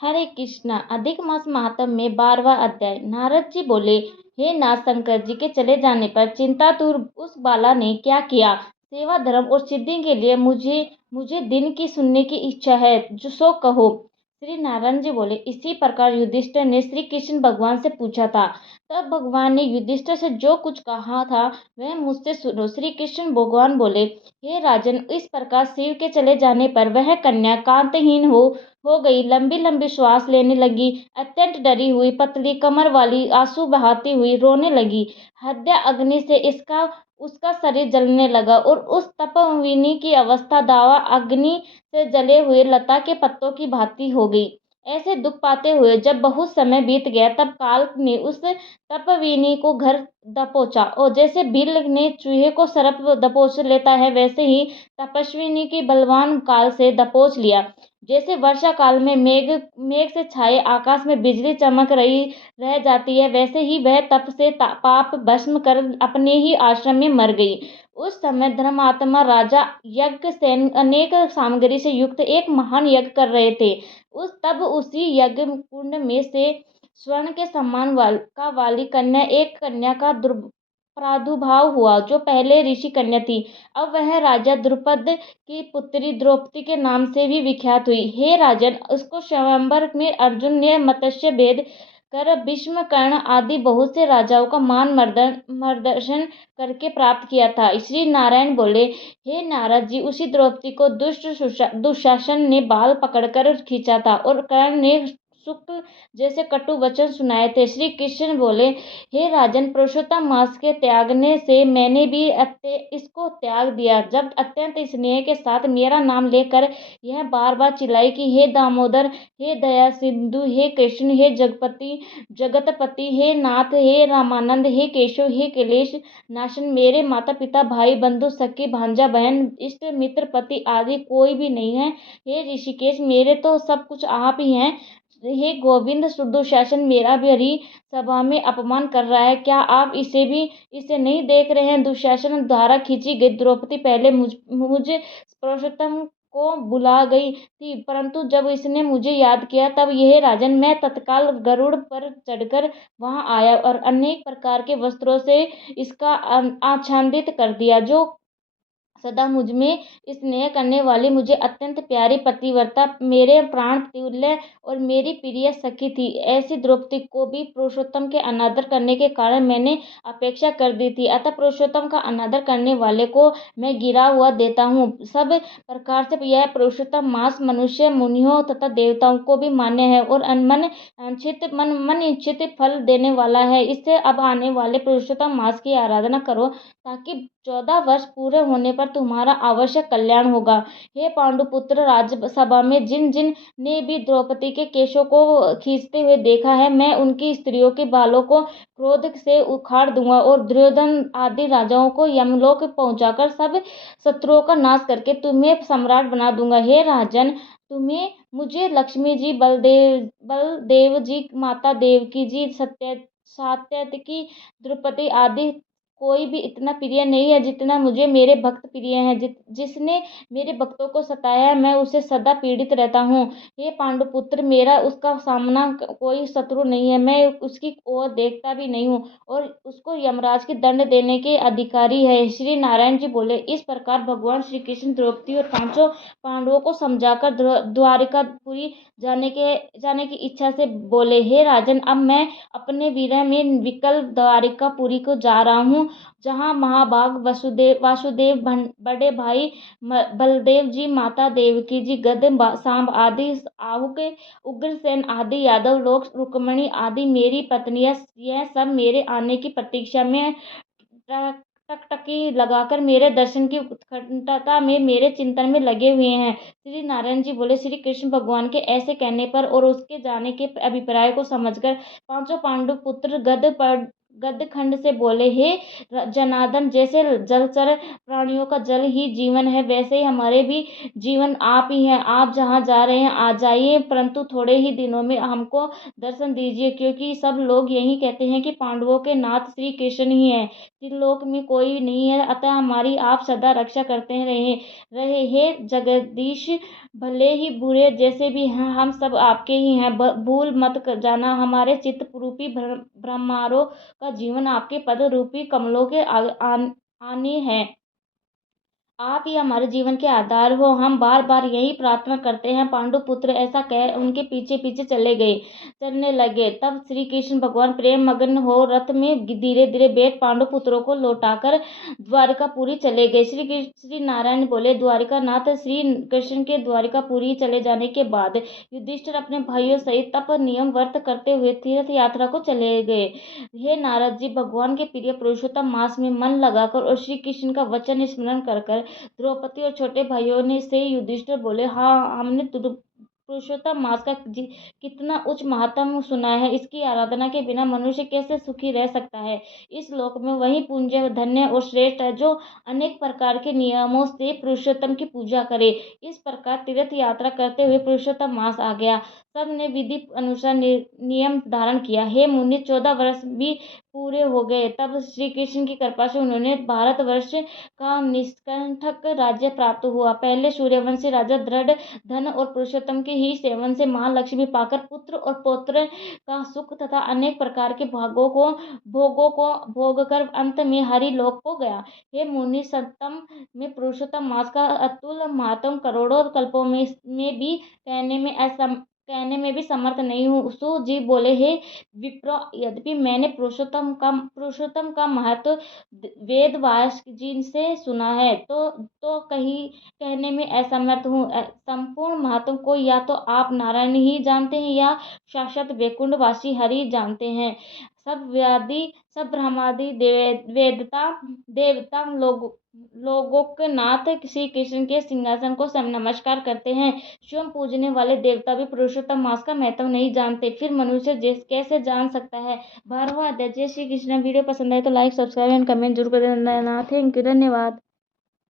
हरे कृष्णा। अधिक मास माहात्म्य में 12वां अध्याय। नारद जी बोले, हे नाथ, शंकर जी के चले जाने पर चिंतातुर उस बाला ने क्या किया? सेवा धर्म और सिद्धि के लिए मुझे मुझे दिन की सुनने की इच्छा है, जो सो कहो। श्री नारायण जी बोले, इसी प्रकार युधिष्ठिर ने श्री कृष्ण भगवान से पूछा था। तब भगवान ने युधिष्ठिर से जो कुछ कहा था वह मुझसे सुनो। श्री कृष्ण भगवान बोले, हे राजन, इस प्रकार शिव के चले जाने पर वह कन्या कांतहीन हो गई, लंबी लंबी श्वास लेने लगी, अत्यंत डरी हुई, पतली कमर वाली, आंसू बहाती हुई रोने लगी। हृदय अग्नि से इसका उसका शरीर जलने लगा और उस तपस्विनी की अवस्था दावा अग्नि से जले हुए लता के पत्तों की भांति हो गई। ऐसे दुख पाते हुए जब बहुत समय बीत गया, तब काल ने उस तपस्विनी को घर दबोचा, और जैसे बिल ने चूहे को सर्प दबोच लेता है, वैसे ही तपस्विनी की बलवान काल से दबोच लिया। जैसे वर्षा काल में मेघ मेघ से छाए आकाश में बिजली चमक रही रह जाती है, वैसे ही वह तप से पाप भस्म कर अपने ही आश्रम में मर गई। उस समय धर्मात्मा राजा यज्ञ सेन अनेक सामग्री से युक्त एक महान यज्ञ कर रहे थे। तब उसी यज्ञ कुंड में से स्वर्ण के समान वाली कन्या, एक कन्या का प्रादुर्भाव हुआ, जो पहले ऋषि कन्या थी। अब वह राजा द्रुपद की पुत्री द्रौपदी के नाम से भी विख्यात हुई। हे राजन, उसको स्वयंवर में अर्जुन ने मत्स्य भेद कर भीष्म, कर्ण आदि बहुत से राजाओं का मान मर्दन करके प्राप्त किया था। श्री नारायण बोले, हे नारद जी, उसी द्रौपदी को दुशासन ने बाल पकड़कर खींचा था, और कर्ण ने शुक्ल जैसे कटु वचन सुनाए थे। श्री कृष्ण बोले, हे राजन, पुरुषोत्तम मास के त्यागने से मैंने भी इसको त्याग दिया। जब अत्यंत स्नेह के साथ मेरा नाम लेकर यह बार बार चिल्लाई कि हे दामोदर, हे दया सिंधु, हे कृष्ण, हे जगतपति, हे नाथ, हे रामानंद, हे केशव, हे कैलेश नाशन, मेरे माता पिता, भाई बंधु, सखी भांजा बहन, इष्ट मित्र, पति आदि कोई भी नहीं है। हे ऋषिकेश, मेरे तो सब कुछ आप ही हैं। हे गोविंद, दुशासन मेरा भी हरि सभा में अपमान कर रहा है। क्या आप इसे नहीं देख रहे हैं? दुशासन द्वारा खींची गई द्रौपदी पहले मुझे पुरुषोत्तम को बुला गई थी, परंतु जब इसने मुझे याद किया, तब यह राजन, मैं तत्काल गरुड़ पर चढ़कर वहां आया और अनेक प्रकार के वस्त्रों से इसका आच्छादित कर दिया। जो सदा मुझ में स्नेह करने वाली, मुझे अत्यंत प्यारी पतिव्रता, मेरे प्राण तुल्य और मेरी प्रिय सखी थी, ऐसी द्रौपदी को भी पुरुषोत्तम के अनादर करने के कारण मैंने अपेक्षा कर दी थी। अतः पुरुषोत्तम का अनादर करने वाले को मैं गिरा हुआ देता हूँ। सब प्रकार से यह पुरुषोत्तम मास मनुष्य, मुनियों तथा देवताओं को भी मान्य है और मन इच्छित फल देने वाला है। इससे अब आने वाले पुरुषोत्तम मास की आराधना करो, ताकि 14 वर्ष पूरे होने पर तुम्हारा आवश्यक कल्याण होगा। हे पांडुपुत्र, राज्यसभा में जिन जिन ने भी द्रौपदी के केशों को खींचते हुए देखा है, मैं उनकी स्त्रियों के बालों को क्रोध से उखाड़ दूंगा और दुर्योधन आदि राजाओं को यमलोक पहुंचाकर सब शत्रुओं का नाश करके तुम्हें सम्राट बना दूंगा। हे राजन, तुम्हें मुझे लक्ष्मी जी, बलदेव जी, माता देवकी जी, सात्यकी, द्रौपदी आदि कोई भी इतना प्रिय नहीं है जितना मुझे मेरे भक्त प्रिय हैं। जिसने मेरे भक्तों को सताया है, मैं उसे सदा पीड़ित रहता हूँ। हे पांडुपुत्र, मेरा उसका सामना कोई शत्रु नहीं है, मैं उसकी ओर देखता भी नहीं हूँ, और उसको यमराज के दंड देने के अधिकारी है। श्री नारायण जी बोले, इस प्रकार भगवान श्री कृष्ण द्रौपदी और पांचों पांडवों को समझाकर द्वारिकापुरी जाने की इच्छा से बोले, हे राजन, अब मैं अपने विरह में विकल द्वारिकापुरी को जा रहा हूँ, जहाँ महाभाग वासुदेव, बड़े भाई बलदेव जी, माता देवकी जी, गद सांब आदि, आहुक, उग्रसेन आदि यादव लोग, रुक्मणी आदि मेरी पत्नियां, यह सब मेरे आने की प्रतीक्षा में टकटकी लगाकर मेरे दर्शन की उत्कंठा में मेरे चिंतन में लगे हुए हैं। श्री नारायण जी बोले, श्री कृष्ण भगवान के ऐसे कहने पर और उसके जाने के अभिप्राय को समझकर पांचों पांडु पुत्र गद पर गदखंड से बोले, हे जनार्दन, जैसे जलचर प्राणियों का जल ही जीवन है, वैसे ही हमारे भी जीवन आप ही हैं। आप जहाँ जा रहे हैं आ जाइए, परंतु थोड़े ही दिनों में हमको दर्शन दीजिए, क्योंकि सब लोग यही कहते हैं कि पांडवों के नाथ श्री कृष्ण ही हैं, त्रिलोक में कोई नहीं है, अतः हमारी आप सदा रक्षा करते रहे रहे हे जगदीश। भले ही बुरे जैसे भी हैं, हम सब आपके ही हैं, भूल मत जाना। हमारे चित्त रूपी ब्रह्मारों का जीवन आपके पद रूपी कमलों के आने हैं। आप ही हमारे जीवन के आधार हो, हम बार बार यही प्रार्थना करते हैं। पांडु पुत्र ऐसा कह उनके पीछे पीछे चलने लगे। तब श्री कृष्ण भगवान प्रेम मग्न हो रथ में धीरे धीरे बैठ पांडु पुत्रों को लौटाकर द्वारिकापुरी चले गए। श्री नारायण बोले, द्वारिका नाथ श्री कृष्ण के द्वारिकापुरी चले जाने के बाद युधिष्ठिर अपने भाइयों सहित तप नियम व्रत करते हुए तीर्थ यात्रा को चले गए। हे नारद जी, भगवान के प्रिय पुरुषोत्तम मास में मन लगाकर और श्री कृष्ण का वचन स्मरण कर द्रौपदी और छोटे भाइयों ने से युधिष्ठिर बोले, हाँ, हमने पुरुषोत्तम मास का कितना उच्च महात्म सुना है। इसकी आराधना के बिना मनुष्य कैसे सुखी रह सकता है। इस लोक में वही पुण्य धन्य और श्रेष्ठ है जो अनेक प्रकार के नियमों से पुरुषोत्तम की पूजा करे। इस प्रकार तीर्थ यात्रा करते हुए पुरुषोत्तम मास आ गया। सब ने विधि अनुसार नियम धारण किया। हे मुनि, 14 वर्ष भी पूरे हो गए। तब श्री कृष्ण की कृपा से उन्होंने भारतवर्ष का निष्कंटक राज्य प्राप्त हुआ। पहले सूर्यवंशी राजा दृढ़ धन और पुरुषोत्तम के ही सेवन से महालक्ष्मी पाकर पुत्र और पौत्र का सुख तथा अनेक प्रकार के भोगों को भोग कर अंत में हरि लोक को गया। हे मुनि, सप्तम में पुरुषोत्तम मास का अतुल महात्म करोड़ों कल्पों में भी कहने में भी समर्थ नहीं हूँ। जी बोले, हे विप्र, यद्यपि मैंने पुरुषोत्तम का महत्व वेद व्यास जी से सुना है, तो कहने में असमर्थ हूँ। संपूर्ण महत्व को या तो आप नारायण ही जानते हैं या साक्षात वैकुंठवासी हरि जानते हैं। सब ब्रह्मादि देवता लोगों के नाथ श्री कृष्ण के सिंहासन को सब नमस्कार करते हैं। स्वयं पूजने वाले देवता भी पुरुषोत्तम मास का महत्व नहीं जानते, फिर मनुष्य कैसे जान सकता है। 12वां अध्याय। जय श्री कृष्ण। वीडियो पसंद आए तो लाइक, सब्सक्राइब एंड कमेंट जरूर कर देना। थैंक यू, धन्यवाद।